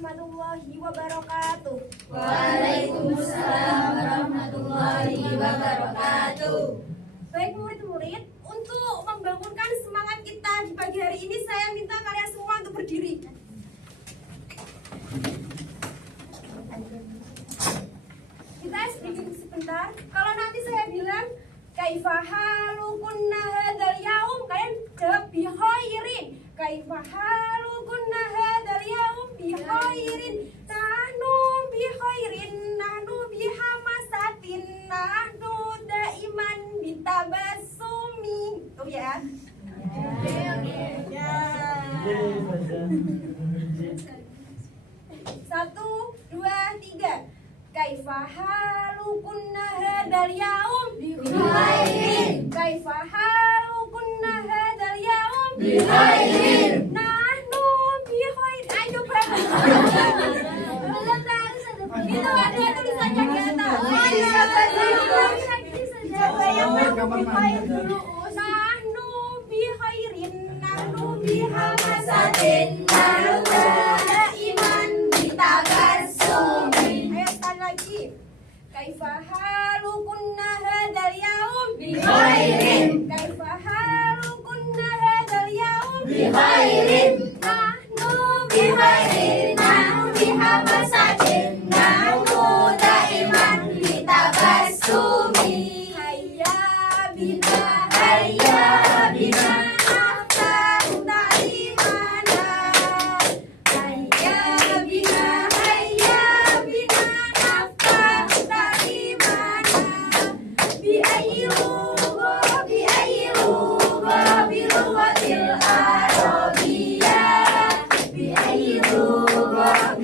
warahmatullahi wabarakatuh. Waalaikumsalam warahmatullahi wabarakatuh. Baik murid-murid, untuk membangunkan semangat kita di pagi hari ini, saya minta kalian semua untuk berdiri. Kita sedikit sebentar. Kalau nanti saya bilang kaifahalukunna hadzal yaum, kalian jawab bihairin. Kaifahalukunna hadzal yaum bihairin. Nahnu bihairin, nahnu bihamasatin, nahnu daiman bitabassumi. Itu ya. Satu, dua, tiga. Kaifahalukunna hadzal yaum bihairin. Kaifahalukunna hadzal yaum bihairin. Nahnu bihairin. Ayo bareng. Itu ada tulisannya di atas. Nahnu bihairin. Nahnu bihamasatin. Nahnu daiman bitabassumi. Ayo sekali lagi. Kaifahalukunna hadzal yaum bihairin. Kaifahalukunna hadzal yaum bihairin. Nahnu bihairin. Nahnu bihamasatin. Nahnu daiman bitabassumi. Hayya bina, hayya bina, naftah ta'imana. Hayya bina, naftah ta'imana. Bi'ayyi lugha, bilughatil arabiyyah. Bi'ayyi lugha,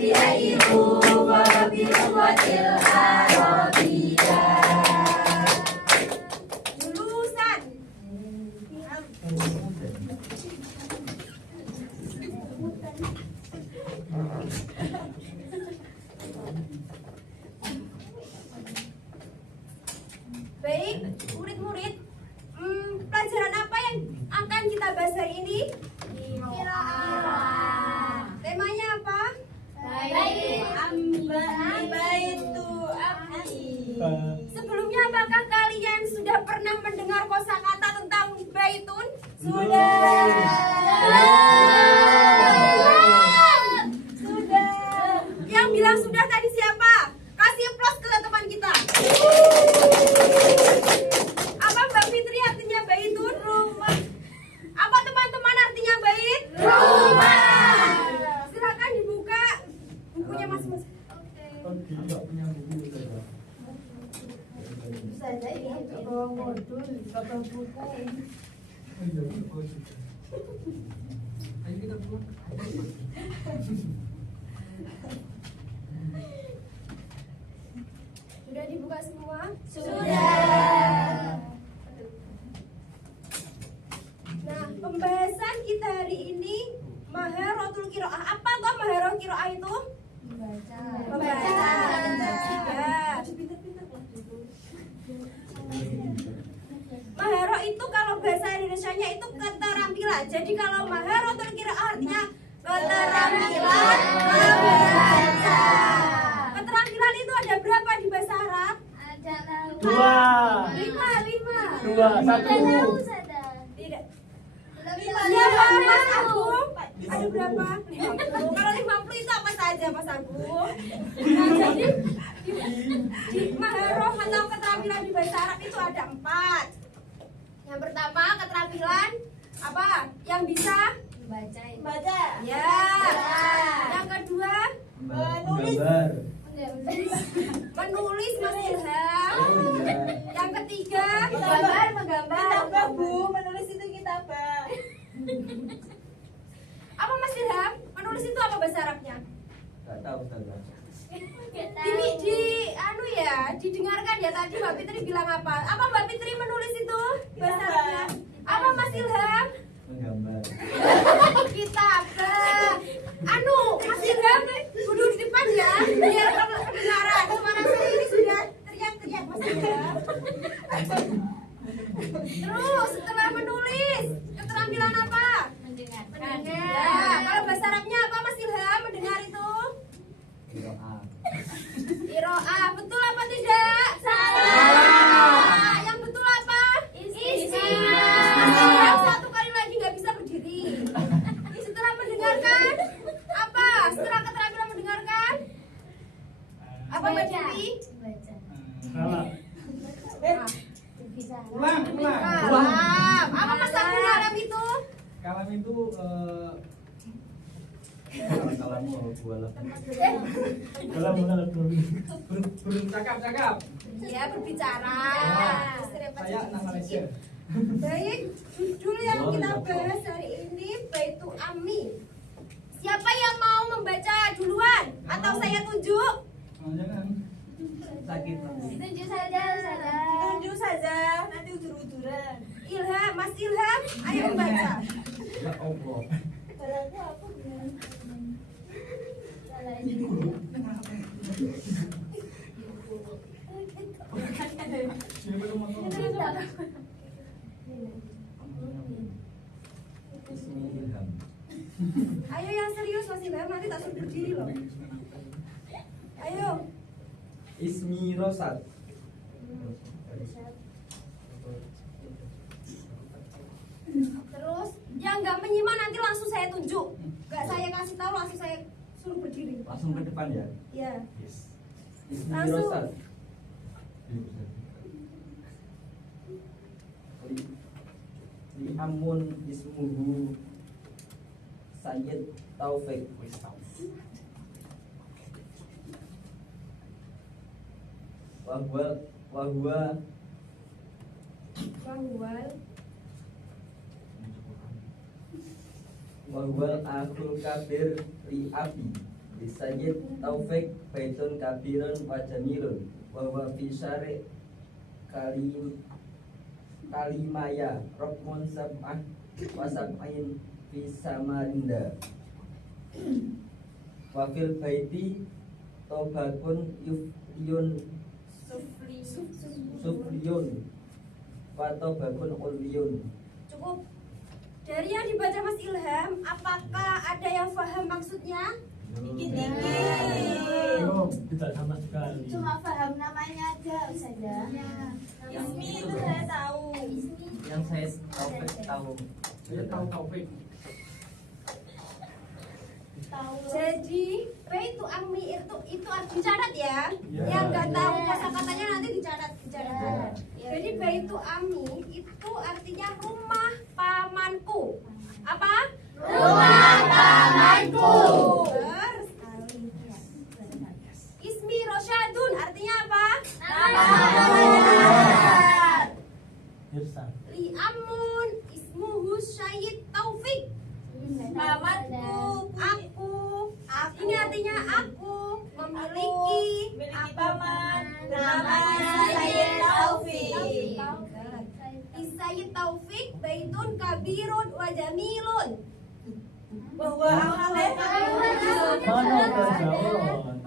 bilughatil arabiyyah. Lulusan. Baik, murid-murid, pelajaran apa yang akan kita bahas hari ini? Temanya apa? Sebelumnya apakah kalian sudah pernah mendengar kosakata tentang baitun? Sudah. Yang bilang sudah tadi siapa? Kasih aplaus ke teman kita. Apa Mbak Fitri artinya baitun? Rumah. Apa teman-teman artinya bait? Rumah. Silakan dibuka bukunya masing-masing. Sudah dibuka semua? Sudah. Nah, pembahasan kita hari ini Maharatul Qiraah. Apa toh Maharatul Qiraah itu? Membaca. Ya. Maharo itu kalau bahasa Indonesianya itu keterampilan. Jadi kalau Maharatul Qiraah artinya keterampilan membaca. Keterampilan itu ada berapa di bahasa Arab? Dua. Lima. Dua, satu. Tidak. Siapa Mas Agung? Ada berapa? 50. Kalau 50 itu apa saja Mas Agung? Nah, jadi di Maharoh atau keterampilan di bahasa Arab itu ada 4. Yang pertama keterampilan apa? Yang bisa Baca. ya. Yang kedua Menulis. menulis Mas Ilham. Yang ketiga Kitabah, Bu. Menulis itu kitabah. apa Mas Ilham? Menulis itu apa bahasa Arabnya? Enggak tahu, Ustazah. Didengarkan ya tadi Mbak Fitri bilang apa? Apa Mbak Fitri menulis itu bahasa Arabnya? Apa Mas Ilham? Menggambar. Kitabah. Mas Ilham duduk di depan ya, biar kedengaran. Suara saya ini sudah teriak-teriak Mas Ilham. Terus setelah menulis, keterampilan apa? Mendengar. Ya, kalau bahasa Arabnya apa Mas Ilham? Mendengar itu? Kalamu buala. Burung cakap. Ya, berbicara. Terus repot Saya anak Malaysia. Baik, judul yang kita bahas hari ini Baitu Ami. Siapa yang mau membaca duluan? Atau saya tunjuk? Jangan. Sakit. Tunjuk saja, Tunjuk saja. Nanti udur-uduran. Ilham, Mas Ilham, ayo membaca. Ya Allah. Barangku apa beneran? Salah ini. Ismi Ilham. Ayo yang serius Mas Ilham, nanti tak suruh berdiri loh. Ayo. Ismi Rosat. Terus yang nggak menyimak nanti langsung saya tunjuk. Nggak saya kasih tahu, langsung saya suruh berdiri. Langsung ke depan ya. Ya. Yes. Ismi Langsung. Rosat. Li Amun ismuhu Sayyid Taufik. Wahwa Bahwa Wahwal akhul kabir li abi li Sayyid Taufik baitun kabirun wa jamilun wahwa fi syari' kalimaya rokmun sab'ah wa sab'ain fi Samarinda wa fil baiti tobakun yufliyun sufliyun wa tobakun ulwiyun. cukup. Dari yang dibaca Mas Ilham, apakah ada yang paham maksudnya? Dikit-dikit. Tidak sama sekali. Cuma paham namanya aja, Ustazah. Ismi itu saya tahu. Yang saya tahu Saya tahu Taufik. Tahu. Jadi Baitu Ami itu harus dicatat ya. Ya. Yang nggak tahu kosakatanya nanti dicatat. Ya. Jadi Baitu Ami itu artinya rumah pamanku. Apa? Rumah pamanku. Benar sekali. Ismi Rosyadun artinya apa? Li Amun ismuhu Sayyid Taufik. Pamanku. Aku. Ini artinya aku memiliki Miliki paman. Namanya Sayyid Taufik. Sayyid Taufik baitun kabirun wa jamilun. Bahwa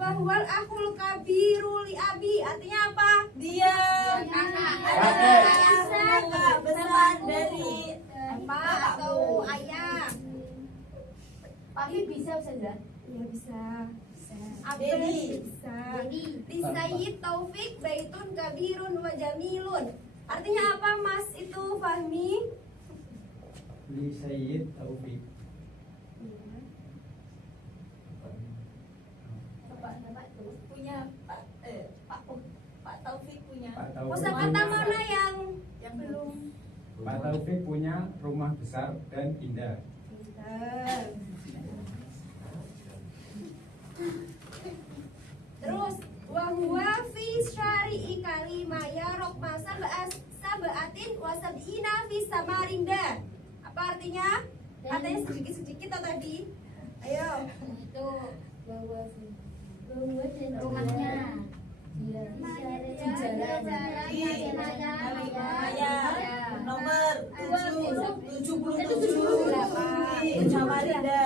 Bahwal akhul kabiru li abi artinya apa? dia kakak besar dari Bapak atau ayah? Papi bisa Ustazah? Ya bisa. Apa Dedi. bisa? Li Sayyid Taufik baitun kabirun wa jamilun. Artinya apa Mas itu Fahmi? Li Sayyid Taufik. Bapak tuh punya Pak Taufik punya. Pak Taufik Kosakata punya- mana yang Belum. Pak Taufik punya rumah besar dan indah. Pintar. Terus wahwa fi syari'i kalimaya rokma sab'atin wa sab'ina fi Samarinda. Apa artinya? Katanya sedikit-sedikit atau tadi? Ayo. Itu bahwa dan rumahnya dia nomor 77 Samarinda.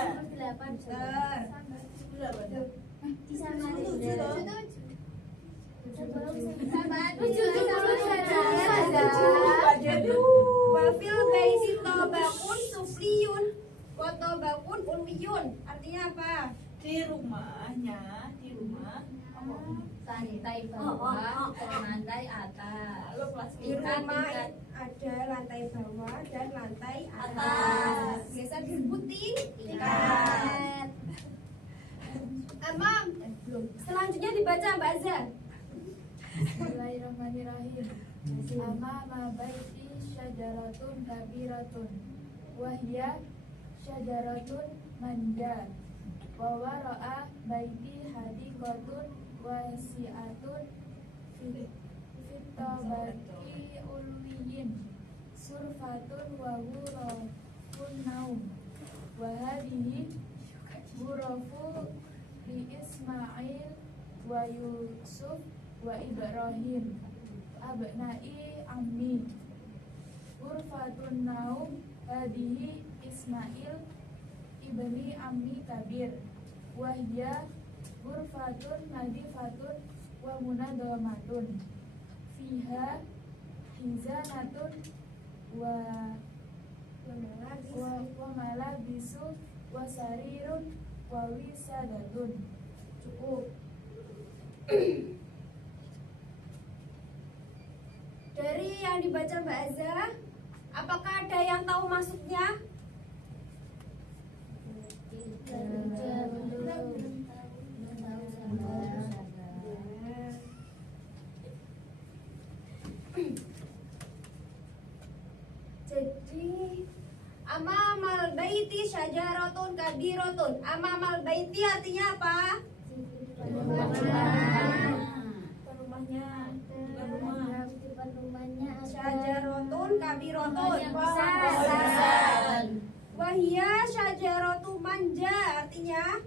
Pintar. Di Samarinda. Wafil baiti tobakun sufliyun wa tobakun ulwiyun. Artinya apa? Di rumahnya, di rumah lantai bawah ke lantai atas. Di rumah ada lantai bawah dan lantai atas. Atas. Biasa disebut tingkat. Emang belum. Selanjutnya dibaca Mbak Azan. Bismillahirrahmanirrahim. Amama baiti syajaratun kabiratun wahya syajaratun manda. wa wara'a baiti hadiqatun wasi'atun fitabaki ulwiyin surfatun wa ghurafun naum wa hadihi ghurafu li Ismail wa Yusuf wa Ibrahim abna'i ammi ghurfatun naum hadihi Ismail ibni ammi kabir wahya ghurfatun nadifatun wa munadamatun fiha hizanatun wa malabisu wa sarirun wa wisadatun. Cukup. Dari yang dibaca Mbak Azza, apakah ada yang tahu maksudnya? Jadi amamal baiti syajaratun kabiratun. Amamal baiti artinya apa? Rumahnya. Syajaratun kabiratun. Wahia syajaratu manja artinya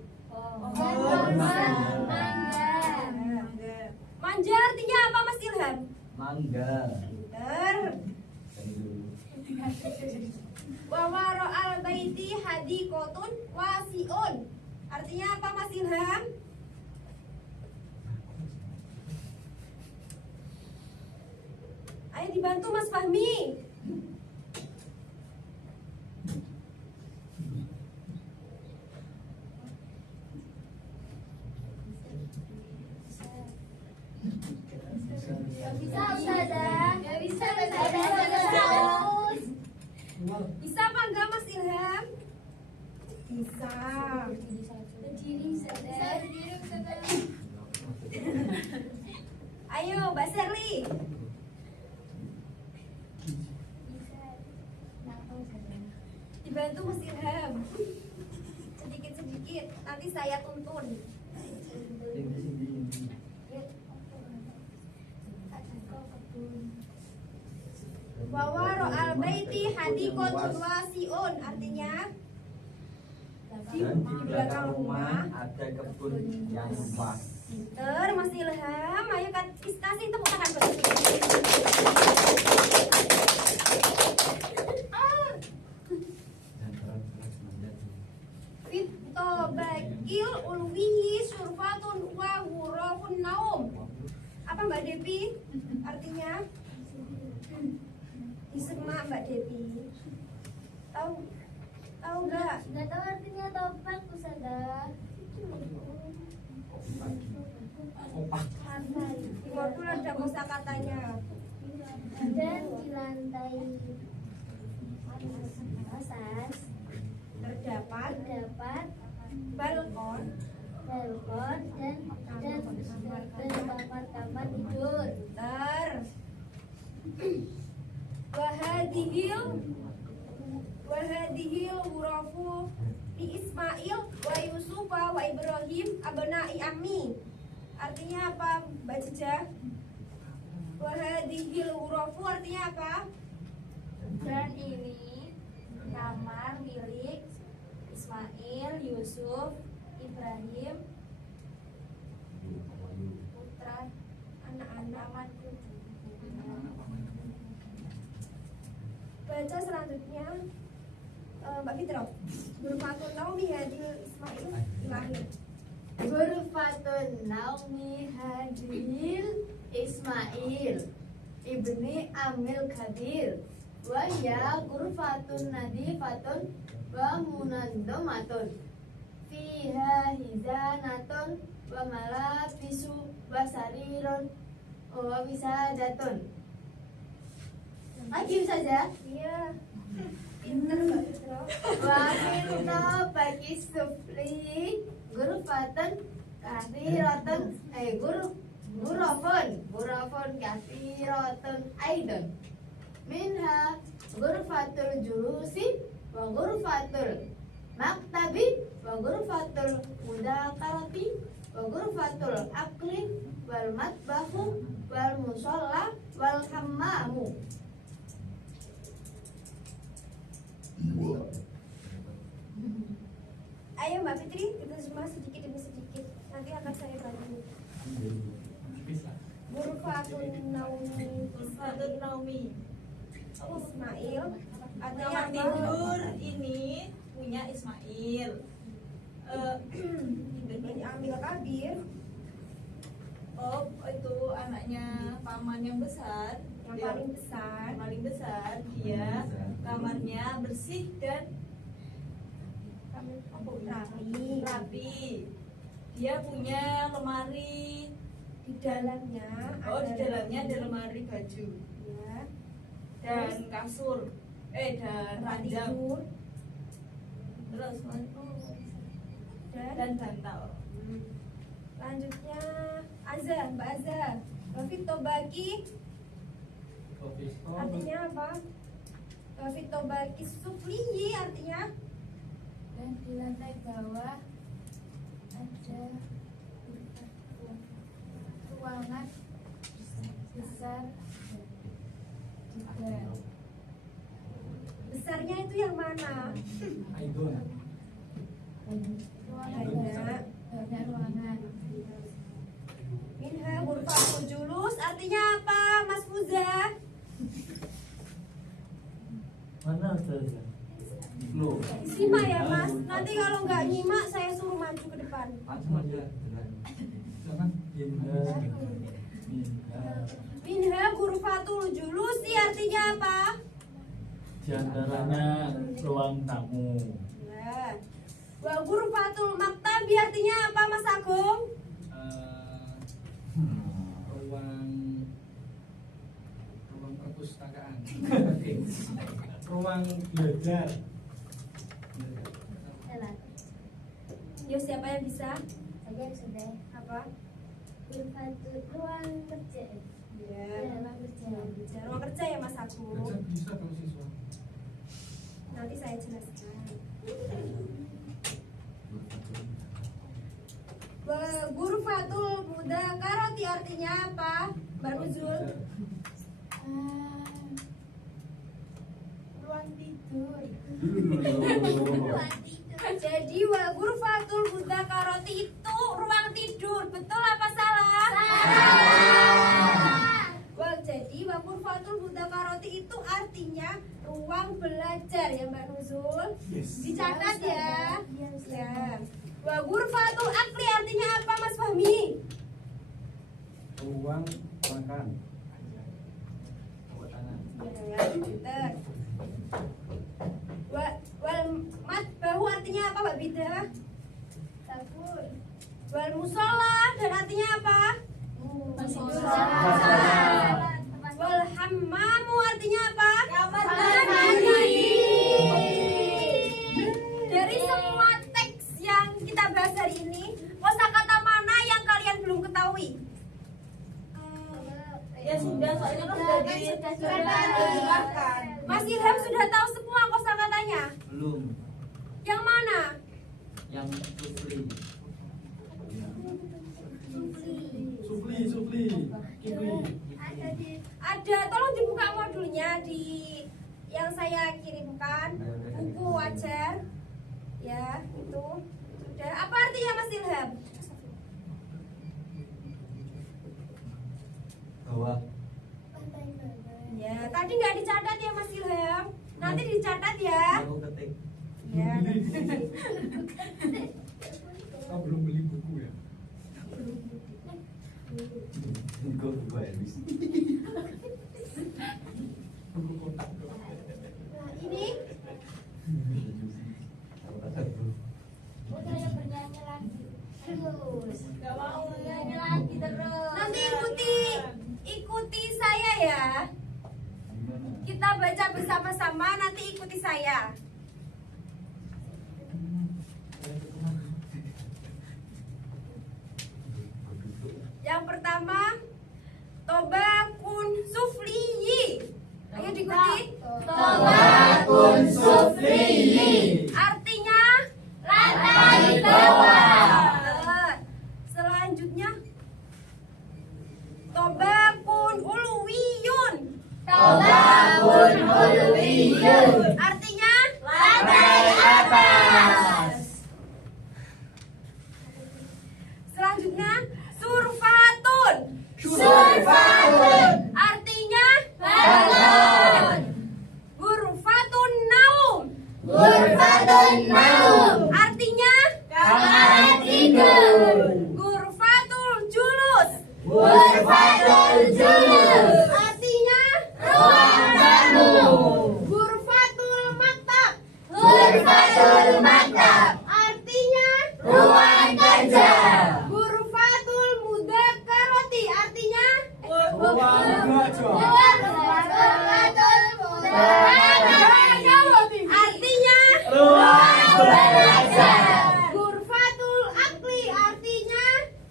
manja artinya apa Mas Ilham? Mangga. Pinter. Wa wara'al baiti hadiqatun wasi'un. Artinya apa Mas Ilham? Ayo dibantu Mas Fahmi. Bisa Ustazah. Gak bisa Ustazah. Bisa apa enggak Mas Ilham? Bisa. Berdiri Ustazah. Ayo Mbak Sherly. Dibantu Mas Ilham. Sedikit-sedikit, nanti saya tuntun. Wawaro al baiti hadiqatun wasi'un artinya Dan di belakang rumah ada kebun yang luas. Pinter Mas Ilham. Ayo kasih tepuk tangan Fitobakil ulwihi surfatun wa ghurafun naum. Apa Mbak Devi? Artinya disemak Mbak Devi. Tahu nggak? Nggak tahu artinya topak Ustazah. Di modul ada kosakatanya. Dan di lantai atas Terdapat balkon dan kamar tidur. Ter Wahadihil ghurafu li Ismail wa Yusuf wa Ibrahim abna'i ammi. Artinya apa Mbak Jeja? Wahadihil ghurafu artinya apa? Dan ini kamar milik Ismail, Yusuf, Ibrahim, putra Anak-anak. Baca selanjutnya Mbak Fitro. Berfatun naumi hadil Ismail lahir. Ghurfatun naumi hadil Ismail ibni Amil Kadir wa ya ghurfatun nadifatun wa munaddamatun fiha hizanatun wa malabisu wa sarirun wa wisadatun. Lagi saja. Iya. Pinter Mbak Fitro. Wa minna bagi sufli ghurfatun kathiratun ghurafun kathiratun aidan minha ghurfatul julusi wa ghurfatul maktabi wa ghurfatul mudzakarati wa ghurfatul akli wal matbahu wal musalla wal hammamu. Ayo Mbak Fitri, kita semua sedikit demi sedikit. Nanti akan saya bantu. Ghurfatun Naumi Ismail. Artinya Kamar apa? tidur ini punya Ismail. Ini ambil kabir. Oh, itu anaknya paman yang besar. Yang Dia- paling besar. yang paling besar. Dia kamarnya bersih dan Rapi. rapi. Dia punya lemari. Di dalamnya Oh, di ada dalamnya ada lemari baju ya. dan kasur. Dan ranjang. Tidur Terus dan dan bantal. lanjutnya Azza, Mbak Azza. Wafit Tobaki artinya apa? Wafit Tobaki Sufliyi artinya Dan di lantai bawah ada ruangan besar juga. besarnya itu yang mana? Aidon. Ruangan Banyak. banyak ruangan. Minha ghurfatul julus artinya apa, Mas Fuza? Mana saja? Loh. Simak ya Mas, nanti kalau nggak nyimak saya suruh maju ke depan. Macam aja. Jangan pindah. Minha ghurfatul julusi artinya apa? Di antaranya ruang tamu. Ya. Wa ghurfatul maktabi artinya apa Mas Agung? Ruang perpustakaan. Ruang belajar. Yo siapa yang bisa? Saya sudah Apa? ruang kerja. Ya. Ruang kerja. Ruang kerja ya Mas Agung. Belajar bisa kalau siswa. Nanti saya jelaskan. Wa ghurfatul mudzakarati artinya apa? Mbak Nuzul. Ruang tidur. Jadi wa ghurfatul mudzakarati itu ruang tidur. Betul apa salah? Wah, jadi wa ghurfatul mudzakarati itu artinya ruang belajar ya Mbak Nuzul. Dicatat ya. Ya. Wa ghurfatul akli artinya apa Mas Fahmi? Ruang makan. Ya, pinter. Wal matbahu artinya apa Mbak Bida? Dapur. Wal musola dan artinya apa? Wal hammamu artinya apa? Kamar mandi. Dari semua teks yang kita bahas hari ini, kosakata mana yang kalian belum ketahui? Ya sudah, soalnya kan sudah dijelaskan. Mas Ilham sudah tahu semua kosakatanya? Belum. Yang mana? Yang sufli. Supli. Kipli. Ada, tolong dibuka modulnya di yang saya kirimkan, buku wajar. Ya, itu sudah. Apa artinya Mas Ilham? Bawah. Ya, tadi nggak dicatat ya Mas Ilham. Nanti dicatat ya. Aku ketik. Ya. Kau belum beli buku ya? Gue habis. Buku kotak. Nah, ini Udah ya bernyanyi lagi. Terus. Gak mau nyanyi lagi terus. nanti ikuti saya ya. Kita baca bersama-sama, nanti ikuti saya. Yang pertama, Tobakun Sufliyi. Ayo diikuti. Tobakun Artinya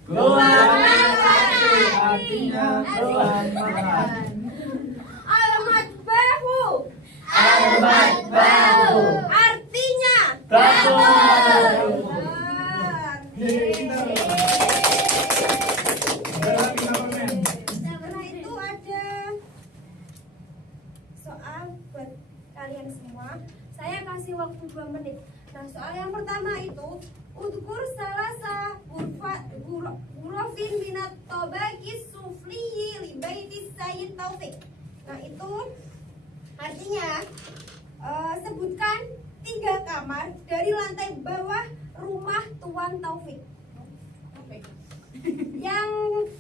Ruangan parkir artinya ruang makan. Alamat bahu Alamat bahu artinya dapur. Nah itu ada soal buat kalian semua. Saya kasih waktu 2 menit. Nah soal yang pertama itu udkur salasa hurufin minat tobakis sufliyi li baiti Sayyid Taufik. Nah itu artinya sebutkan 3 kamar dari lantai bawah rumah Tuan Taufik. Yang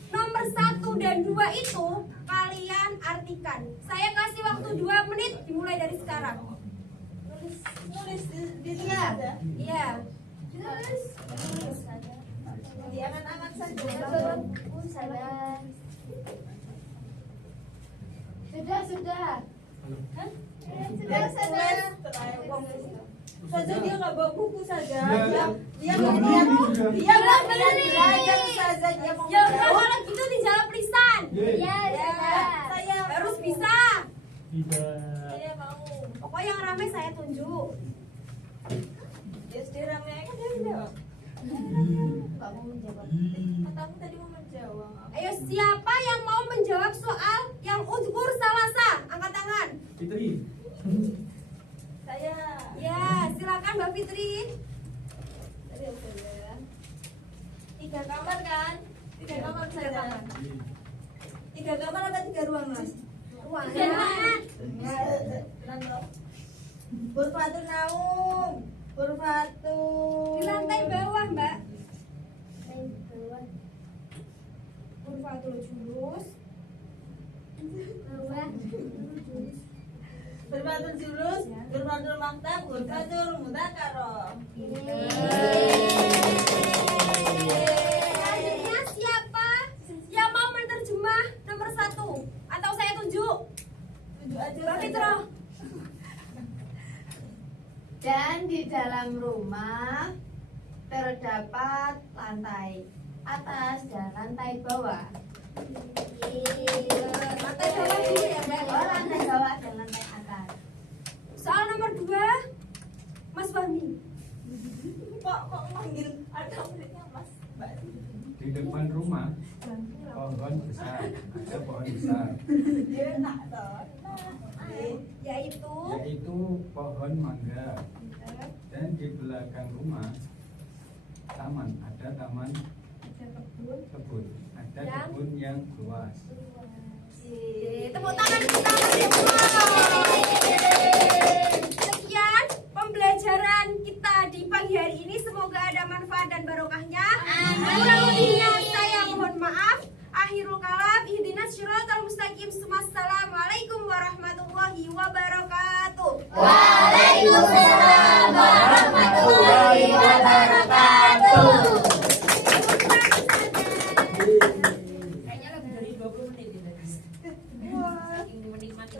nomor 1 dan 2 itu kalian artikan. Saya kasih waktu 2 menit dimulai dari sekarang. Nulis di Iya. ada. Iya. Di angan-angan saja. Sudah. Saja dia nggak bawa buku saja. Ya. Dia Belum nggak ini, dia sudah. nggak belajar saja dia mau Ya udah menjawab. kalau gitu dijawab lisan. Ya, Ya, Saya harus mau. bisa. Tidak. Saya mau. Pokoknya yang rame saya tunjuk. Ya sudah ramai kan dia menjawab. Nggak mau menjawab. Katamu tadi mau menjawab. Ayo siapa yang mau menjawab soal yang udkur salasa? Angkat tangan. Fitri. Saya. Ya, silakan Mbak Fitri. Tadi apa ya? 3 kamar kan? 3 kamar saja. 3 kamar atau 3 ruangan? Ruangan. Burfatul naum. Burfatul. Di lantai bawah, Mbak. Bawah. Burfatul julus. Burfatul julus. Burfatul maktab. Burfatul mudzakarah. Selanjutnya siapa yang mau menerjemah nomor 1? Atau saya tunjuk? Tunjuk aja. Mbak saja. Fitro. Dan di dalam rumah terdapat lantai atas dan lantai bawah. Lantai bawah dulu ya, Mbak. Oh, lantai bawah dan lantai atas. Soal nomor 2, Mas Fahmi. Kok manggil ada muridnya Mas Mbak? Di depan rumah pohon besar, ada pohon besar, Dia nak toh. Yaitu yaitu pohon mangga. Dan di belakang rumah taman, ada taman kebun, ada kebun yang luas. tepuk tangan kita semua. Sekian pembelajaran kita di pagi hari ini. Semoga ada manfaat dan barokahnya. Kurang lebihnya saya mohon maaf. Akhirul kalam, ihdinas syiratal mustaqim. Assalamualaikum warahmatullahi wabarakatuh. Waalaikumsalam.